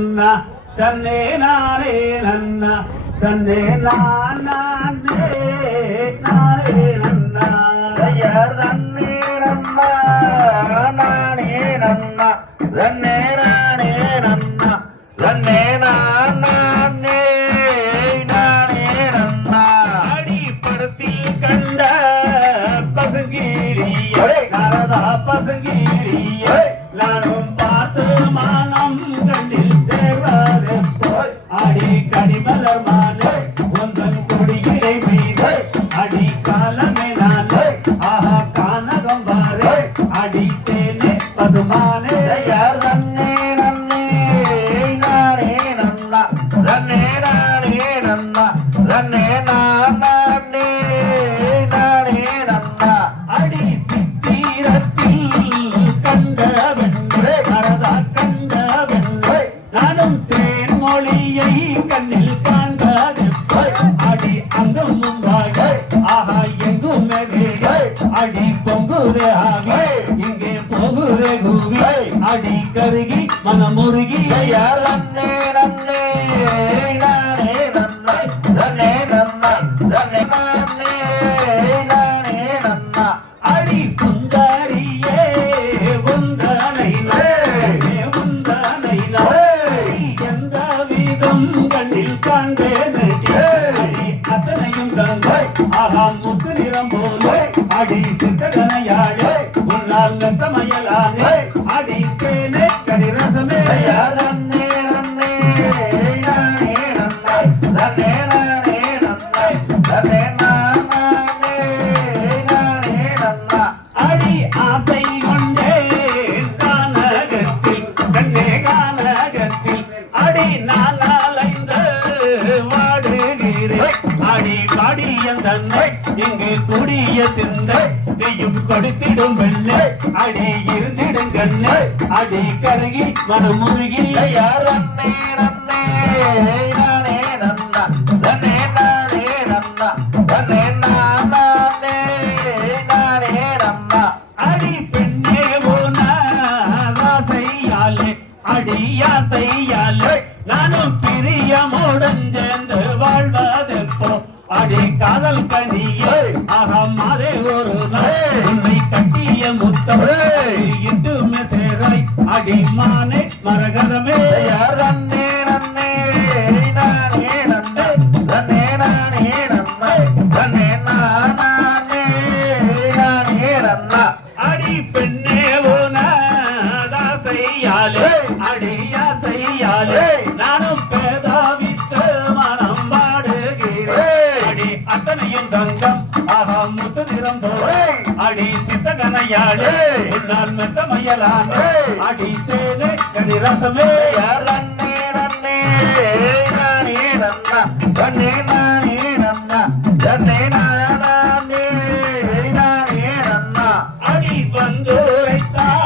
நன்னா தன்னே நானே நன்னா தன்னே நானே நானே நன்னா ஐயர் தன்னே நன்னா நானே நன்னா தன்னே நானே நன்னா தன்னே நானே நானே நன்னா அடிப்படத்தில் கண்ட பசுங்கீரியை நாரதா பசுங்கீரியை நானும் பார்த்து மானம் கண்ணில் தேர்வாரு அடி கடிமலர் மாலை ஒன்றன் கொடியிலை மீது அடி காலமே நான் ஆஹா கானகம் பாரு அடி தேனே பதுமானே ஐயர் தன்னே நன்னே நானே நன்னா தன்னே நானே நன்னா தன்னே நானே நானே நன்னா அடி சித்திரத்தில் கண்ட வெண்ணே மரதா கண்ட வெண்ணே நானும் தேன் மொழியை கண்ணில் காண்பது அடி அங்கும் முன்பாக ஆஹா எங்கும் அடி பொங்குதே ஆவி இங்கே போகுதே கூவி அடி கருகி மனமுருகி ஐயர் தன்னே நன்னே நானே நன்னா தன்னே நன்னா தன்னே நானே நானே நன்னா அடி சுந்தரியே உந்தனை உந்தனை எந்த விதம் கண்ணில் காண்பேன் அடி அத்தனையும் தந்தை ஆகா முத்து நிறம் போல அடி சித்தகனையாளே உன்னால் நெசமயலானே அடி தேனே கனிரசமே ஐயர் தன்னே நன்னே நானே நன்னா தன்னே நானே நன்னா தன்னே நானே நானே நன்னா அடி ஆசை கொண்டே கானகத்தில் கண்ணே கானகத்தில் அடி நான் அலைந்து வாடுகிறேன் அடி வாடிய தன்னை இங்கு கூடிய சிந்தை நீயும் கொடுத்திடும் வெண்ணை அடி இருந்திடும் கண்ணை அடி கருகி மனமுருகி ஐயர் தன்னே நன்னே நானே நன்னா தன்னே நானே நன்னா தன்னே நானே நானே நன்னா அடி பெண்ணே ஓனாசையாலே அடியாசையாலே நானும் பிரியமுடன் சேர்ந்து வாழ்வதெப்போ அடி காதல் கனியே ஆகாமதே ஒரு நாள் உன்னை கட்டிய முத்தம் இட்டுமே சேராய் அடி மானே மரகதமே ஐயர் தன்னே நன்னே நானே நன்னா தன்னே நானே நன்னா தன்னே நானே நானே நன்னா அடி பெண்ணே ஓனாசையாலே அடியாசையாலே நானும் பேதாவித்து மனம் பாடுகிறேன் அடி அத்தனையும் தங்கம் ஆகா முத்து நிறம் போல அடி சித்தகனையாளே உன்னால் மெத்தமையலானே அடி தேனே கனிரசமே ஐயர் தன்னே நன்னே நானே நன்னா தன்னே நானே நன்னா தன்னே நானே நானே நன்னா அடி வந்துரைத்தான்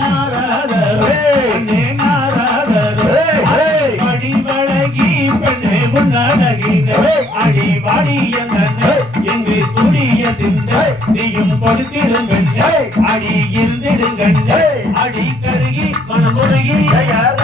நாரதரே பெண்ணே நாரதரே அடி வழகி பெண்ணே உன்னழகினே அடி வாடிய நன்னே எங்கு கூடிய தின்னை நீயும் கொடுத்திடும் பெண்ணே அடி இருந்திடும் கண்ணே அடி கருகி மனமுருகி ஐயர்